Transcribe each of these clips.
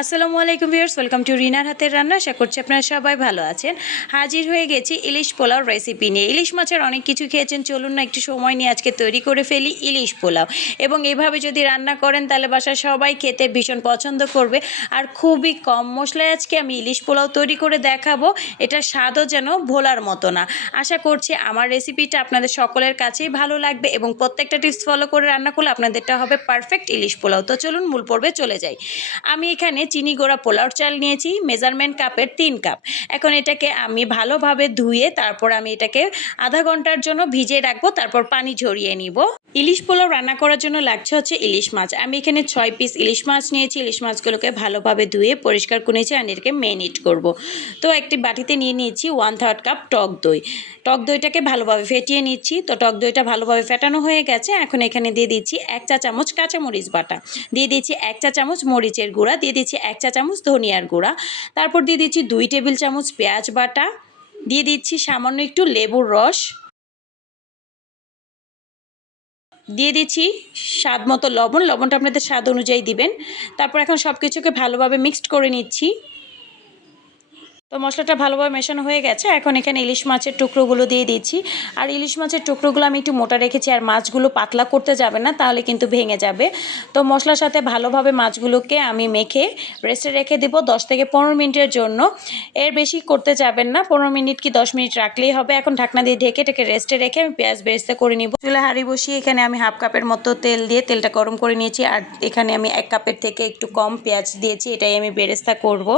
আসসালামু আলাইকুম viewers, welcome to রিনার হাতের রান্না। আশা করছি আপনারা সবাই ভালো আছেন। হাজির হয়ে গেছি ইলিশ পোলাও রেসিপি নিয়ে। ইলিশ মাছের অনেক কিছু খেয়েছেন, চলুন না একটু সময় নিয়ে আজকে তৈরি করে ফেলি ইলিশ পোলাও। এবং এভাবে যদি রান্না করেন, তাহলে বাসায় সবাই খেতে ভীষণ পছন্দ করবে। আর খুবই কম মশলায় আজকে আমি ইলিশ পোলাও তৈরি করে দেখাবো। এটা স্বাদও যেন ভোলার মতো না। আশা করছি আমার রেসিপিটা আপনাদের সকলের কাছেই ভালো লাগবে এবং প্রত্যেকটা টিপস ফলো করে রান্না করলে আপনাদেরটা হবে পারফেক্ট ইলিশ পোলাও। তো চলুন মূল পর্বে চলে যাই। আমি এখানে চিনি গোড়া পোলাও চাল নিয়েছি, মেজারমেন্ট কাপের তিন কাপ। এখন এটাকে আমি ভালোভাবে ধুয়ে তারপর আমি এটাকে আধা ঘণ্টার জন্য ভিজিয়ে রাখব, তারপর পানি ঝরিয়ে নিব। ইলিশ পোলাও রান্না করার জন্য লাগছে হচ্ছে ইলিশ মাছ। আমি এখানে ছয় পিস ইলিশ মাছ নিয়েছি, ইলিশ মাছগুলোকে ভালোভাবে ধুয়ে পরিষ্কার করে নিয়েছি আর এটাকে মেনিট করব। তো একটি বাটিতে নিয়ে নিয়েছি ওয়ান থার্ড কাপ টক দই। টক দইটাকে ভালোভাবে ফেটিয়ে নিচ্ছি। তো টক দইটা ভালোভাবে ফেটানো হয়ে গেছে। এখন এখানে দিয়ে দিচ্ছি এক চা চামচ কাঁচামরিচ বাটা। দিয়ে দিচ্ছি এক চা চামচ মরিচের গুঁড়া। দিয়ে দিচ্ছি এক চা চামচ ধনিয়ার গুঁড়া। তারপর দিয়ে দিচ্ছি দুই টেবিল চামচ পেঁয়াজ বাটা। দিয়ে দিচ্ছি সামান্য একটু লেবুর রস। দিয়ে দিচ্ছি স্বাদ মতো লবণ। লবণটা আপনাদের স্বাদ অনুযায়ী দিবেন। তারপর এখন সব কিছুকে ভালোভাবে মিক্সড করে নিচ্ছি। তো মশলাটা ভালোভাবে মেশানো হয়ে গেছে। এখন এখানে ইলিশ মাছের টুকরোগুলো দিয়ে দিচ্ছি। আর ইলিশ মাছের টুকরোগুলো আমি একটু মোটা রেখেছি, আর মাছগুলো পাতলা করতে যাবে না, তাহলে কিন্তু ভেঙে যাবে। তো মশলার সাথে ভালোভাবে মাছগুলোকে আমি মেখে রেস্টে রেখে দিব দশ থেকে পনেরো মিনিটের জন্য। এর বেশি করতে যাবেন না, পনেরো মিনিট কি দশ মিনিট রাখলেই হবে। এখন ঢাকনা দিয়ে ঢেকে এটাকে রেস্টে রেখে আমি পেঁয়াজ বেরেস্তা করে নিব। চুলে হাঁড়ি বসিয়ে এখানে আমি হাফ কাপের মতো তেল দিয়ে তেলটা গরম করে নিয়েছি। আর এখানে আমি এক কাপের থেকে একটু কম পেঁয়াজ দিয়েছি, এটাই আমি বেরেস্তা করব।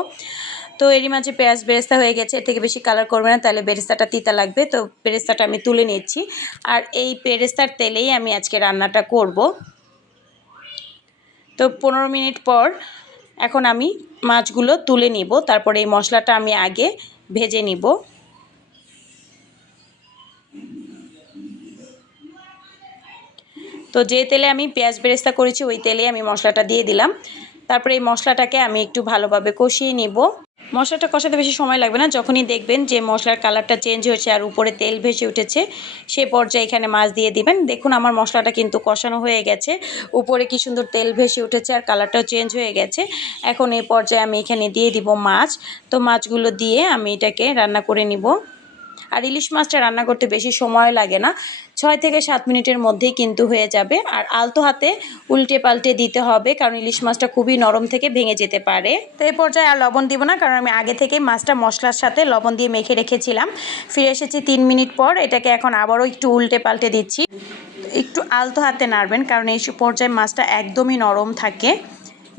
তো এরই মাঝে পেঁয়াজ বেরেস্তা হয়ে গেছে, এর থেকে বেশি কালার করবে না, তাহলে বেরেস্তাটা তিতা লাগবে। তো বেরেস্তাটা আমি তুলে নিচ্ছি। আর এই বেরেস্তার তেলেই আমি আজকে রান্নাটা করব। তো পনেরো মিনিট পর এখন আমি মাছগুলো তুলে নিব, তারপরে এই মশলাটা আমি আগে ভেজে নিব। তো যে তেলে আমি পেঁয়াজ বেরেস্তা করেছি, ওই তেলে আমি মশলাটা দিয়ে দিলাম। তারপরে এই মশলাটাকে আমি একটু ভালোভাবে কষিয়ে নিব। মশলাটা কষাতে বেশি সময় লাগবে না। যখনই দেখবেন যে মশলার কালারটা চেঞ্জ হয়েছে আর উপরে তেল ভেসে উঠেছে, সে পর্যায়ে এখানে মাছ দিয়ে দিবেন। দেখুন আমার মশলাটা কিন্তু কষানো হয়ে গেছে। উপরে কি সুন্দর তেল ভেসে উঠেছে আর কালারটাও চেঞ্জ হয়ে গেছে। এখন এই পর্যায়ে আমি এখানে দিয়ে দিব মাছ। তো মাছগুলো দিয়ে আমি এটাকে রান্না করে নিব। আর ইলিশ মাছটা রান্না করতে বেশি সময় লাগে না। ছয় থেকে সাত মিনিটের মধ্যেই কিন্তু হয়ে যাবে। আর আলতো হাতে উল্টে পাল্টে দিতে হবে, কারণ ইলিশ মাছটা খুবই নরম থেকে ভেঙে যেতে পারে। তো এই পর্যায়ে আর লবণ দিব না, কারণ আমি আগে থেকেই মাছটা মশলার সাথে লবণ দিয়ে মেখে রেখেছিলাম। ফিরে এসেছি তিন মিনিট পর, এটাকে এখন আবারও একটু উল্টে পাল্টে দিচ্ছি। একটু আলতো হাতে নাড়বেন, কারণ এই পর্যায়ে মাছটা একদমই নরম থাকে।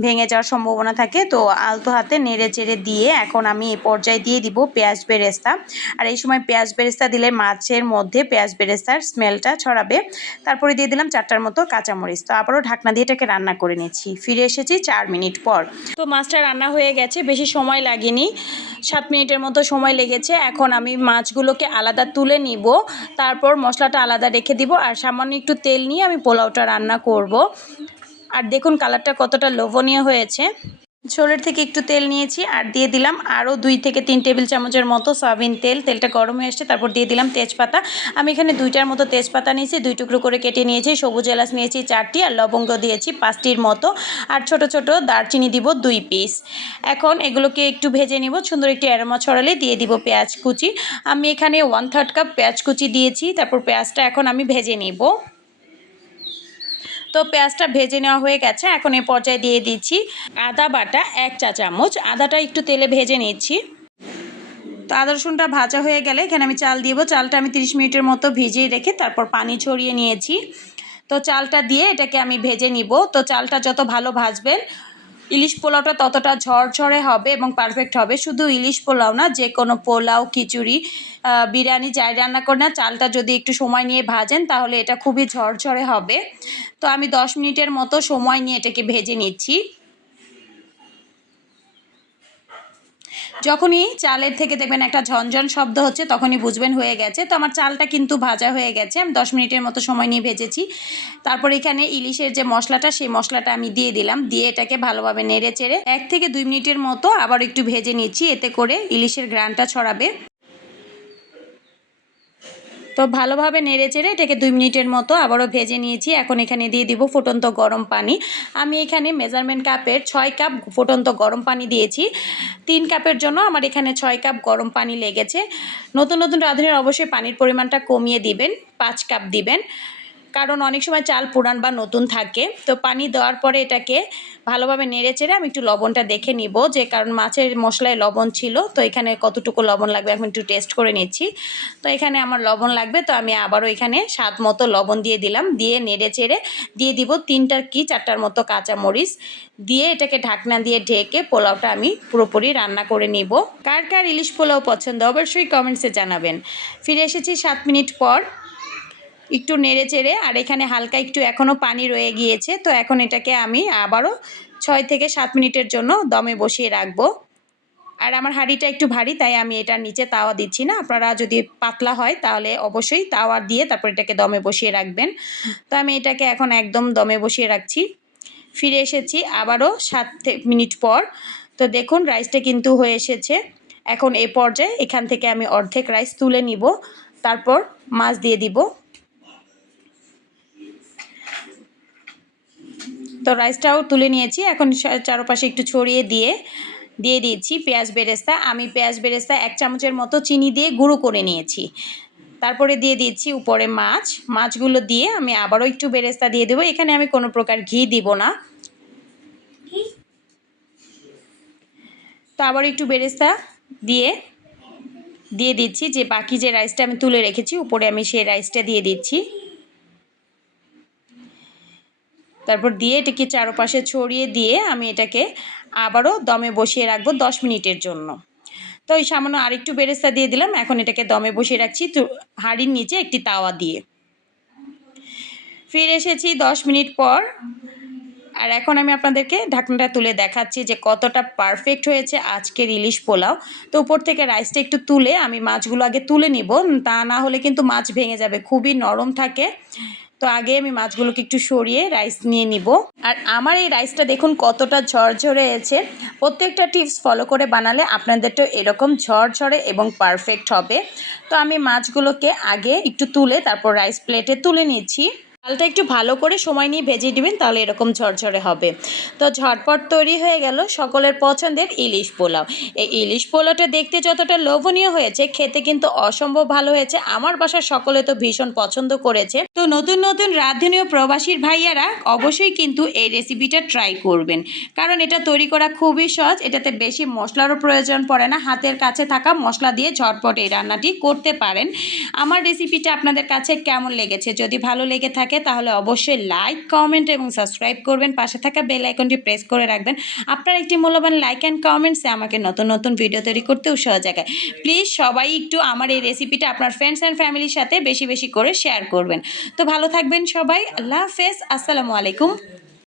ভেঙে যাওয়ার সম্ভাবনা থাকে, তো আলতো হাতে নেড়ে চেড়ে দিয়ে এখন আমি এই পর্যায়ে দিয়ে দিব পেঁয়াজ বেরেস্তা। আর এই সময় পেঁয়াজ বেরেস্তা দিলে মাছের মধ্যে পেঁয়াজ বেরেস্তার স্মেলটা ছড়াবে। তারপরে দিয়ে দিলাম চারটার মতো কাঁচামরিচ। তো আবারও ঢাকনা দিয়ে এটাকে রান্না করে নিচ্ছি। ফিরে এসেছি চার মিনিট পর। তো মাছটা রান্না হয়ে গেছে, বেশি সময় লাগেনি। সাত মিনিটের মতো সময় লেগেছে। এখন আমি মাছগুলোকে আলাদা তুলে নিব। তারপর মশলাটা আলাদা রেখে দিব। আর সামান্য একটু তেল নিয়ে আমি পোলাওটা রান্না করব। আর দেখুন কালারটা কতটা লোভনীয় হয়েছে। ঝোলের থেকে একটু তেল নিয়েছি আর দিয়ে দিলাম আরও দুই থেকে তিন টেবিল চামচের মতো সয়াবিন তেল। তেলটা গরম হয়ে আসছে তারপর দিয়ে দিলাম তেজপাতা। আমি এখানে দুইটার মতো তেজপাতা নিয়েছি, দুই টুকরো করে কেটে নিয়েছি, সবুজ এলাচ নিয়েছি চারটি আর লবঙ্গ দিয়েছি পাঁচটির মতো। আর ছোট ছোট দারচিনি দিব দুই পিস। এখন এগুলোকে একটু ভেজে নিব, সুন্দর একটি অ্যারোমা ছড়ালে দিয়ে দিব পেঁয়াজ কুচি। আমি এখানে ওয়ান থার্ড কাপ পেঁয়াজ কুচি দিয়েছি, তারপর পেঁয়াজটা এখন আমি ভেজে নিব। তো পেঁয়াজটা ভেজে নেওয়া হয়ে গেছে, এখন এ পর্যায়ে দিয়ে দিচ্ছি আদা বাটা এক চা চামচ। আদাটা একটু তেলে ভেজে নিচ্ছি। তো আদা রসুনটা ভাজা হয়ে গেলে এখানে আমি চাল দিব। চালটা আমি 30 মিনিটের মতো ভিজিয়ে রেখে তারপর পানি ছড়িয়ে নিয়েছি। তো চালটা দিয়ে এটাকে আমি ভেজে নিব। তো চালটা যত ভালো ভাজবেন ইলিশ পোলাওটা ততটা ঝরঝরে হবে এবং পারফেক্ট হবে। শুধু ইলিশ পোলাও না, যে কোনো পোলাও, খিচুড়ি বিরিয়ানি যাই রান্না করে না, চালটা যদি একটু সময় নিয়ে ভাজেন তাহলে এটা খুবই ঝরঝরে হবে। তো আমি দশ মিনিটের মতো সময় নিয়ে এটাকে ভেজে নিচ্ছি। যখনই চালের থেকে দেখবেন একটা ঝনঝন শব্দ হচ্ছে, তখনই বুঝবেন হয়ে গেছে। তো আমার চালটা কিন্তু ভাজা হয়ে গেছে। আমি দশ মিনিটের মতো সময় নিয়ে ভেজেছি। তারপর এখানে ইলিশের যে মশলাটা, সেই মশলাটা আমি দিয়ে দিলাম। দিয়ে এটাকে ভালোভাবে নেড়ে চেড়ে এক থেকে দুই মিনিটের মতো আবার একটু ভেজে নিচ্ছি। এতে করে ইলিশের গ্রানটা ছড়াবে। তো ভালোভাবে নেড়ে চেড়ে এটাকে দুই মিনিটের মতো আবারও ভেজে নিয়েছি। এখন এখানে দিয়ে দিব ফুটন্ত গরম পানি। আমি এখানে মেজারমেন্ট কাপের ছয় কাপ ফুটন্ত গরম পানি দিয়েছি। তিন কাপের জন্য আমার এখানে ছয় কাপ গরম পানি লেগেছে। নতুন নতুন রাঁধুনির অবশ্যই পানির পরিমাণটা কমিয়ে দিবেন, পাঁচ কাপ দিবেন। কারণ অনেক সময় চাল পুরান বা নতুন থাকে। তো পানি দেওয়ার পরে এটাকে ভালোভাবে নেড়ে চেড়ে আমি একটু লবণটা দেখে নিব, যে কারণ মাছের মশলায় লবণ ছিল, তো এখানে কতটুকু লবণ লাগবে এখন একটু টেস্ট করে নিচ্ছি। তো এখানে আমার লবণ লাগবে, তো আমি আবারও এখানে স্বাদ মতো লবণ দিয়ে দিলাম, দিয়ে নেড়ে চেড়ে দিয়ে দিব তিনটার কি চারটার মতো কাঁচা মরিচ দিয়ে এটাকে ঢাকনা দিয়ে ঢেকে পোলাওটা আমি পুরোপুরি রান্না করে নিব। কার কার ইলিশ পোলাও পছন্দ অবশ্যই কমেন্টসে জানাবেন। ফিরে এসেছি সাত মিনিট পর। একটু নেড়ে চেড়ে, আর এখানে হালকা একটু এখনও পানি রয়ে গিয়েছে, তো এখন এটাকে আমি আবারও ছয় থেকে সাত মিনিটের জন্য দমে বসিয়ে রাখব। আর আমার হাঁড়িটা একটু ভারী, তাই আমি এটার নিচে তাওয়া দিচ্ছি না। আপনারা যদি পাতলা হয়, তাহলে অবশ্যই তাওয়া দিয়ে তারপর এটাকে দমে বসিয়ে রাখবেন। তো আমি এটাকে এখন একদম দমে বসিয়ে রাখছি। ফিরে এসেছি আবারও সাত মিনিট পর। তো দেখুন, রাইসটা কিন্তু হয়ে এসেছে। এখন এ পর্যায়ে এখান থেকে আমি অর্ধেক রাইস তুলে নিব। তারপর মাছ দিয়ে দিব। তো রাইসটাও তুলে নিয়েছি। এখন চারপাশে একটু ছড়িয়ে দিয়ে দিয়ে দিয়েছি পেঁয়াজ বেরেস্তা। আমি পেঁয়াজ বেরেস্তা এক চামচের মতো চিনি দিয়ে গুঁড়ো করে নিয়েছি। তারপরে দিয়ে দিচ্ছি উপরে মাছ। মাছগুলো দিয়ে আমি আবারও একটু বেরেস্তা দিয়ে দেবো। এখানে আমি কোনো প্রকার ঘি দিব না। তো আবার একটু বেরেস্তা দিয়ে দিয়ে দিচ্ছি। যে বাকি যে রাইসটা আমি তুলে রেখেছি উপরে আমি সেই রাইসটা দিয়ে দিচ্ছি। তারপর দিয়ে এটাকে চারপাশে ছড়িয়ে দিয়ে আমি এটাকে আবারও দমে বসিয়ে রাখব দশ মিনিটের জন্য। তো ওই সামান্য আরেকটু বেরেস্তা দিয়ে দিলাম, এখন এটাকে দমে বসিয়ে রাখছি হাঁড়ির নিচে একটি তাওয়া দিয়ে। ফিরে এসেছি দশ মিনিট পর, আর এখন আমি আপনাদেরকে ঢাকনাটা তুলে দেখাচ্ছি যে কতটা পারফেক্ট হয়েছে আজকের ইলিশ পোলাও। তো উপর থেকে রাইসটা একটু তুলে আমি মাছগুলো আগে তুলে নিব, তা না হলে কিন্তু মাছ ভেঙে যাবে, খুবই নরম থাকে। তো আগে আমি মাছগুলোকে একটু সরিয়ে রাইস নিয়ে নিব। আর আমার এই রাইসটা দেখুন কতটা ঝরঝরে হয়েছে প্রত্যেকটা টিপস ফলো করে বানালে আপনাদেরটাও এরকম ঝরঝরে এবং পারফেক্ট হবে। তো আমি মাছগুলোকে আগে একটু তুলে তারপর রাইস প্লেটে তুলে নিচ্ছি। চালটা একটু ভালো করে সময় নিয়ে ভেজে দিবেন, তাহলে এরকম ঝরঝরে হবে। তো ঝটপট তৈরি হয়ে গেল সকলের পছন্দের ইলিশ পোলাও। এই ইলিশ পোলাওটা দেখতে যতটা লোভনীয় হয়েছে, খেতে কিন্তু অসম্ভব ভালো হয়েছে। আমার বাসার সকলে তো ভীষণ পছন্দ করেছে। তো নতুন নতুন রাঁধুনীয় প্রবাসীর ভাইয়ারা অবশ্যই কিন্তু এই রেসিপিটা ট্রাই করবেন। কারণ এটা তৈরি করা খুবই সহজ, এটাতে বেশি মশলারও প্রয়োজন পড়ে না। হাতের কাছে থাকা মশলা দিয়ে ঝটপট এই রান্নাটি করতে পারেন। আমার রেসিপিটা আপনাদের কাছে কেমন লেগেছে? যদি ভালো লেগে থাকে তাহলে অবশ্যই লাইক কমেন্ট এবং সাবস্ক্রাইব করবেন। পাশে থাকা বেল আইকনটি প্রেস করে রাখবেন। আপনার একটি মূল্যবান লাইক অ্যান্ড কমেন্টসে আমাকে নতুন নতুন ভিডিও তৈরি করতে উৎসাহ জায়গায় প্লিজ সবাই একটু আমার এই রেসিপিটা আপনার ফ্রেন্ডস অ্যান্ড ফ্যামিলির সাথে বেশি বেশি করে শেয়ার করবেন। তো ভালো থাকবেন সবাই। আল্লাহ হাফেজ। আসসালামু আলাইকুম।